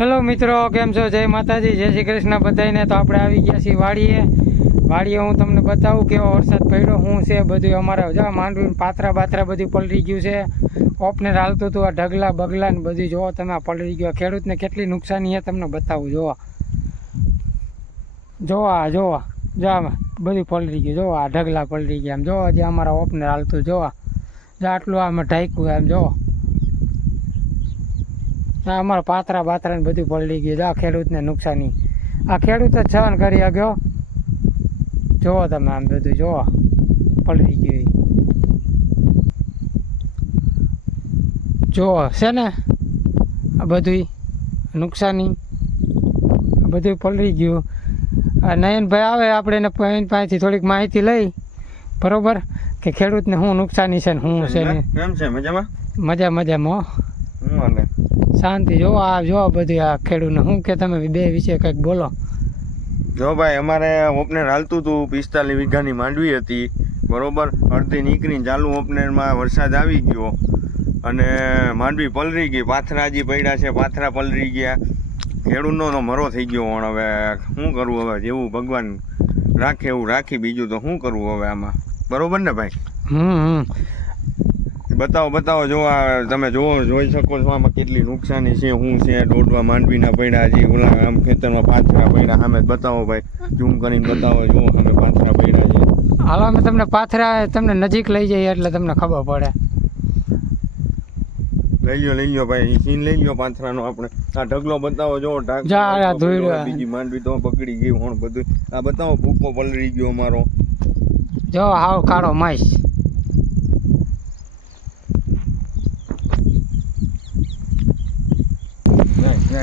Hello મિત્રો, કેમ છો? જય માતાજી, જય શ્રી કૃષ્ણ. બધાને તો આપણે આવી ગયા છીએ વાડીએ. વાડીએ હું તમને બતાવું કેવો વરસાદ પડ્યો, શું છે બધું અમારે જો માંડવી પાથરા બાથરા બધું પલળી ગયું છે. ઓપને હાલતું હતું આ ઢગલા બગલા ને બધું. જોવો તમે, આ પલળી ગયો. ખેડૂતને કેટલી નુકસાની છે તમને બતાવું. જોવા જોવા જોવા જા બધું પલળી ગયું. જોવા આ ઢગલા પલળી ગયા એમ. જોવા જે અમારા ઓપને હાલતું જોવા આટલું આમાં ઢાંક્યું એમ. જોવા આ અમારા પાતરા બાતરા ને બધું પલળી ગયું આ ખેડૂતને નુકસાની. આ ખેડૂત જ સહન કરી શક્યો જોવો તમે આમ બધું જોવો. પલળી ગયું. જોવો છે ને? આ બધું નુકસાની. આ બધું પલળી ગયું. આ નયનભાઈ આવે આપણે એને પાસેથી થોડીક માહિતી લઈ. બરોબર? કે ખેડૂતને શું નુકસાની છે ને શું છે ને? છે? મજામાં? મજા મજામાં શાંતિ જો આ જો બધી આ ખેડૂતને શું કે તમે બે વિશે કંઈક બોલો. જો ભાઈ અમારે ઓપનર હાલતું હતું પિસ્તાલીસ વીઘાની માંડવી હતી. બરોબર અડધી નીકળીને ચાલુ ઓપનરમાં વરસાદ આવી ગયો. અને માંડવી પલરી ગઈ પાથરા જે પડ્યા છે પાથરા પલરી ગયા. ખેડૂતનો મરો થઈ ગયો પણ હવે શું કરવું હવે? જેવું ભગવાન રાખે એવું રાખી બીજું તો શું કરવું હવે આમાં? બરોબર ને ભાઈ? હમ હમ. બતાવો બતાવો જો આ તમે જોવો જોઈ શકો છો આમાં કેટલી નુકસાની છે શું છે દોડવા માંડવીના પડ્યા હજી ઓલા આમ ખેતરમાં પાથરા પડ્યા સામે બતાવો ભાઈ ઝૂમ કરીને બતાવો જો સામે પાથરા પડ્યા છે. હાલો અમે તમને પાથરા તમને નજીક લઈ જઈએ એટલે તમને ખબર પડે. લઈ લ્યો લઈ લ્યો ભાઈ સીન લઈ લ્યો પાથરાનો આપણે. આ ઢગલો બતાવો જો. બીજી માંડવી તો બગડી ગઈ હોણ બધું. આ બતાવો ભૂકો પલળી ગયો અમારો. જો હાવ કાળો માઈસ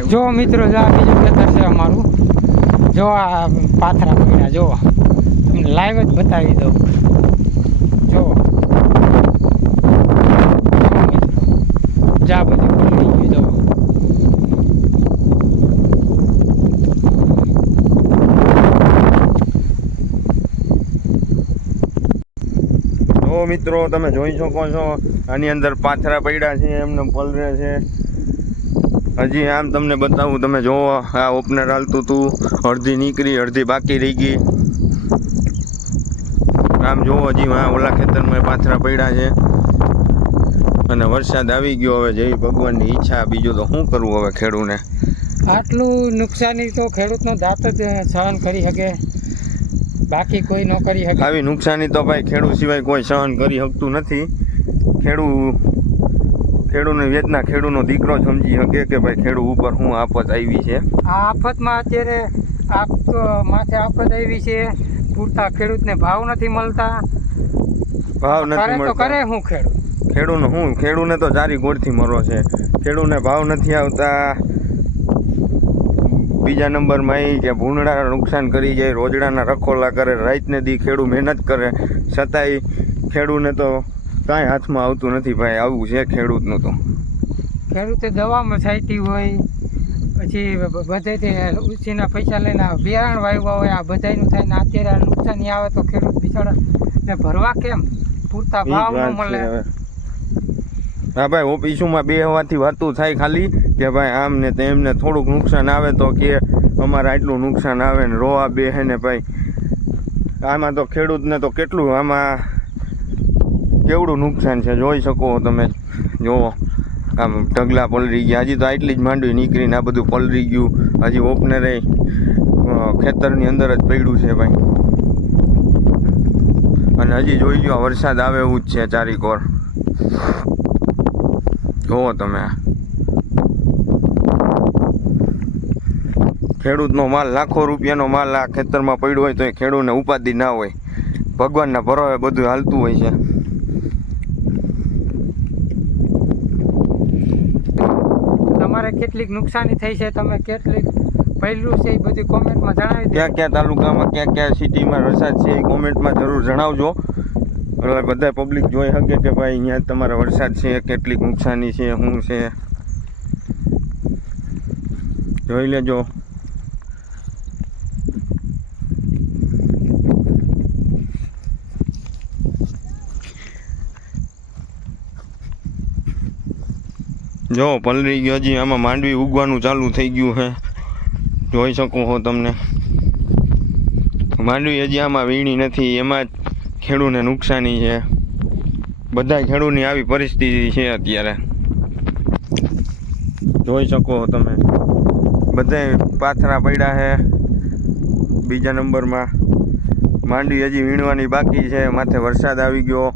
જો મિત્રો, જો આ બીજું ખેતર છે અમારું. જો આ પાથરા પડ્યા, જો. તમને લાઈવ જ બતાવી દઉં. જો. જા બધું પલળી ગયું જો મિત્રો, તમે જોઈ શકો છો, આની અંદર પાથરા પડ્યા છે, એમને પલરે છે. હજી આમ તમને બતાવું તમે જોવો આ ઓપનર હાલતું હતું અડધી નીકળી અડધી બાકી રહી ગઈ. આમ જોવો હજી આ ઓલા ખેતરમાં પાથરા પડ્યા છે. અને વરસાદ આવી ગયો હવે જેવી ભગવાનની ઈચ્છા. બીજું તો શું કરવું હવે ખેડૂને? આટલું નુકસાની તો ખેડૂતનો દાંત જ સહન કરી શકે. બાકી કોઈ ન કરી શકે. આવી નુકસાની તો ભાઈ ખેડૂત સિવાય કોઈ સહન કરી શકતું નથી. ખેડૂત ખેડૂતની વેદના ખેડૂતનો દીકરો સમજી શકે કે ભાઈ ખેડૂત ઉપર શું આફત આવી છે? આ આફતમાં અત્યારે આપ માથે આફત આવી છે. પૂરતા ખેડૂતને ભાવ નથી મળતા. ભાવ નથી મળતો. કરે હું ખેડૂત. ખેડૂતનો હું? ખેડૂને તો ચારી ગોળથી મરો છે. ખેડૂને ભાવ નથી આવતા. બીજા નંબરમાં એ કે ભૂંડા નુકસાન કરી જાય રોજડાના રખોલા કરે રાઈતને દી ખેડૂ મહેનત કરે. છતાંય ખેડૂને તો કાંઈ હાથમાં આવતું નથી ભાઈ આવું છે ખેડૂતનું તો. ખેડૂતે દવામાં છાંટી હોય પછી બધે ઉછીના પૈસા લઈને બિયારણ વાવ્યા હોય આ બધાયનું થાય ને અત્યારે આ નુકસાની આવે તો ખેડૂત બિચારા ને ભરવા કેમ? પૂરતા ભાવ ન મળે. હા ભાઈ ઓફિસોમાં બે હોવાથી વાતું થાય ખાલી કે ભાઈ આમ ને તેમને થોડુંક નુકસાન આવે તો કે અમારે આટલું નુકસાન આવે ને રોવા બે હે ને ભાઈ. આમાં તો ખેડૂતને તો કેટલું આમાં કેવડું નુકસાન છે? જોઈ શકો તમે. જોવો આમ ઢગલા પલરી ગયા. હજી તો આટલી જ માંડવી નીકળીને આ બધું પલરી ગયું. હજી ઓપનરે ખેતરની અંદર જ પડ્યું છે ભાઈ. અને હજી જોઈ લ્યો, વરસાદ આવે એવું જ છે ચારેક જુઓ તમે ખેડૂતનો માલ, લાખો રૂપિયાનો માલ આ ખેતરમાં પડ્યો હોય તો એ ખેડૂતને ઉપાધિ ના હોય. ભગવાનના ભરોવે બધું હાલતું હોય છે. તમારે કેટલીક નુકસાની થઈ છે, તમે કેટલીક પહેલું છે એ બધી કોમેન્ટમાં જણાવી ક્યાં ક્યાં તાલુકામાં, ક્યાં ક્યાં સિટીમાં વરસાદ છે એ કોમેન્ટમાં જરૂર જણાવજો. એટલે બધા પબ્લિક જોઈ શકે કે ભાઈ અહીંયા તમારે વરસાદ છે, કેટલીક નુકસાની છે, શું છે. જોઈ લેજો. જો પલરી ગયો હજી આમાં માંડવી ઉગવાનું ચાલુ થઈ ગયું છે. જોઈ શકો છો તમને. માંડવી હજી આમાં વીણી નથી, એમાં જ ખેડૂને નુકસાની છે. બધા ખેડૂની આવી પરિસ્થિતિ છે અત્યારે. જોઈ શકો છો તમે. બધાય પાથરા પડ્યા છે બીજા નંબરમાં. માંડવી હજી વીણવાની બાકી છે, માથે વરસાદ આવી ગયો.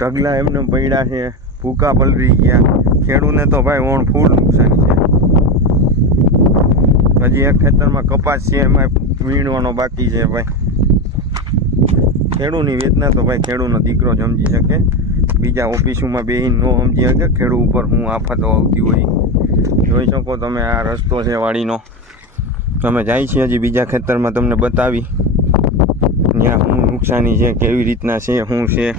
ઢગલા એમને પડ્યા છે, ભૂકા પલરી ગયા. ખેડૂને તો ભાઈ ઓણ ફૂલ નુકસાની છે. હજી એક ખેતરમાં કપાસ છે, એમાં વીણવાનો બાકી છે ભાઈ. ખેડૂની વેદના તો ભાઈ ખેડૂનો દીકરો જ સમજી શકે. બીજા ઓફિસોમાં બેહીને ન સમજી શકે. ખેડૂ ઉપર હું આફતો આવતી હોય. જોઈ શકો તમે આ રસ્તો છે વાડીનો. તમે જાય છે હજી બીજા ખેતરમાં તમને બતાવી. ત્યાં શું નુકસાની છે, કેવી રીતના છે, શું છે.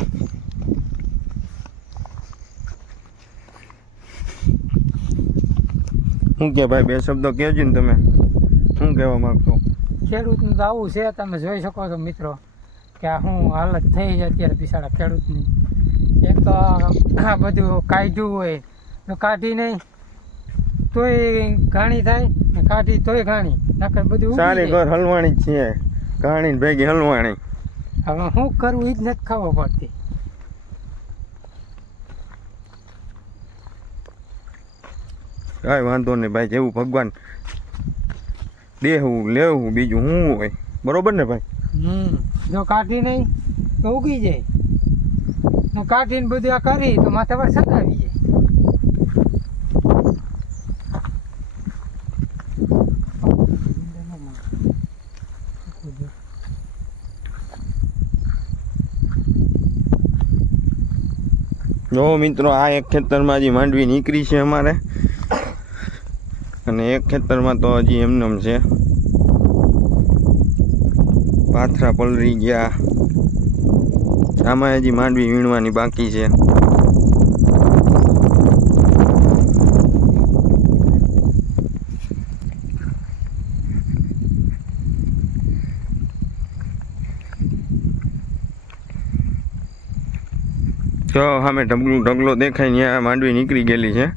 શું કે ભાઈ બે શબ્દો કહેજો ને તમે. શું કહેવા માગશો? ખેડૂતનું તો આવું છે તમે જોઈ શકો છો મિત્રો કે આ શું હાલત થઈ છે અત્યારે બિચારા ખેડૂતની. એક તો આ બધું કાઢ્યું હોય તો કાઢી નહીં તોય ઘાણી થાય ને કાઢી તોય ઘાણી નકર બધું સારી ઘર હલવાણી જ છે ઘાણી ભેગી હલવાણી. હવે શું કરવું એ જ નથી ખબર પડતી. કાંઈ વાંધો નહીં ભાઈ જેવું ભગવાન દેવું લેવું બીજું શું હોય. બરોબર ને ભાઈ? જો કાઢી નહીં તો ઉગી જાય. હું કાઢીને બધું આ કરી તો માથે પર સતાવી જાય. જો મિત્રો આ એક ખેતરમાં હજી માંડવી નીકળી છે અમારે. અને એક ખેતરમાં તો હજી એમનેમ છે. પાથરા પલરી ગયા. આમાં હજી માંડવી વીણવાની બાકી છે. જો સામે ઢગલું ઢગલો દેખાય ત્યાં માંડવી નીકળી ગયેલી છે.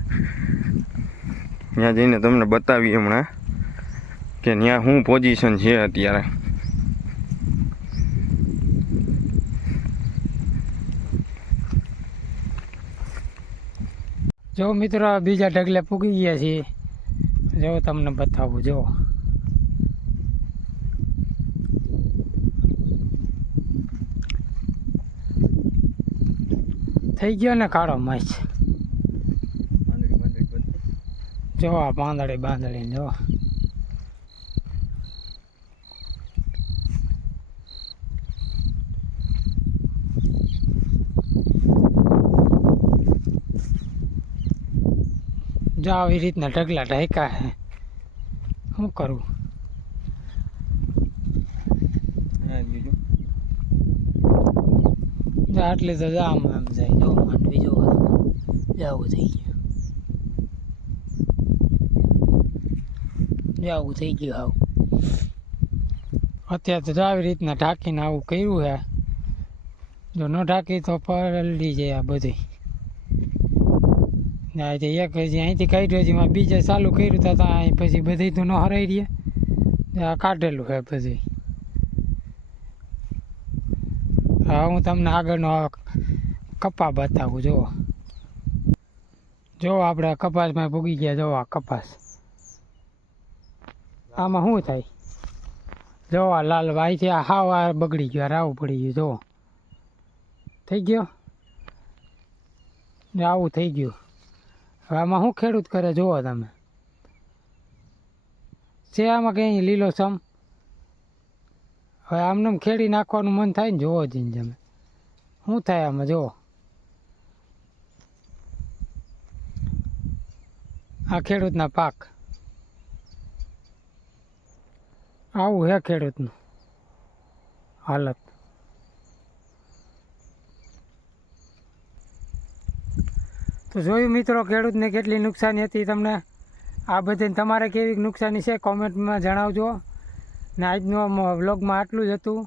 ત્યાં જઈને તમને બતાવીએ હમણાં કે ત્યાં શું પોઝિશન છે અત્યારે. જો મિત્રો બીજા ઢગલે પૂગી ગયા છીએ. જો તમને બતાવું, જો. થઈ ગયો ને કાળો મચ જો આ પાંદડી બાંધડી જો જો આવી રીતના ઢગલા ઢાંકા હે. શું કરવું આટલી તો જામ આમ જાય. જો માંડવી જો જવું થઈ ગયું. જાવું થઈ ગયું આવું અત્યારે તો જો આવી રીતના ઢાંકીને આવું કર્યું હે જો ન ઢાંકી તો પલળી જાય આ બધી ના તે એક હજી અહીંથી કાઢ્યું હજી માં બીજે ચાલુ કર્યું તો તો અહીં પછી બધી તો ન હરાઈ રહી આ કાઢેલું છે બધી હા, હું તમને આગળનો આ કપા બતાવું જો જો આપણે કપાસમાં ભૂગી ગયા જો આ કપાસ. આમાં શું થાય? જો આ લાલ અહીંથી આ હાવ આ બગડી ગયો રાવ પડી ગયું, જો. થઈ ગયો? આવું થઈ ગયું. હવે આમાં શું ખેડૂત કરે જુઓ તમે. છે આમાં કંઈ લીલો સમ? હવે આમને આમ ખેડી નાખવાનું મન થાય ને જોવો જઈને તમે. શું થાય આમાં, જુઓ. આ ખેડૂતના પાક. આવું હે ખેડૂતનું હાલત. તો જોયું મિત્રો ખેડૂતને કેટલી નુકસાની હતી તમને? આ બધી તમારે કેવી નુકસાની છે કોમેન્ટમાં જણાવજો. ને આજનું વ્લોગમાં આટલું જ હતું.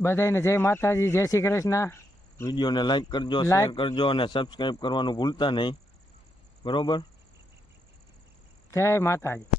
બધાને જય માતાજી જય શ્રી કૃષ્ણ. વિડીયોને લાઈક કરજો શેર કરજો અને સબસ્ક્રાઈબ કરવાનું ભૂલતા નહીં. બરોબર? જય માતાજી.